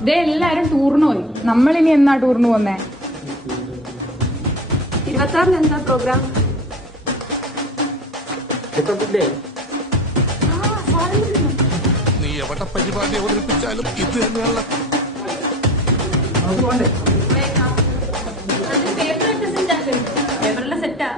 ഇതേ എല്ലാരും ടൂറിന് പോയി. നമ്മളിനി എന്നാ ടൂറിന് പോന്നേ? 26 എന്താ പ്രോഗ്രാം? നീ എവിടെ പരിപാടി അവതരിപ്പിച്ചാലും ഇത് തന്നെയുള്ള പേപ്പറിന്റെ സെറ്റാ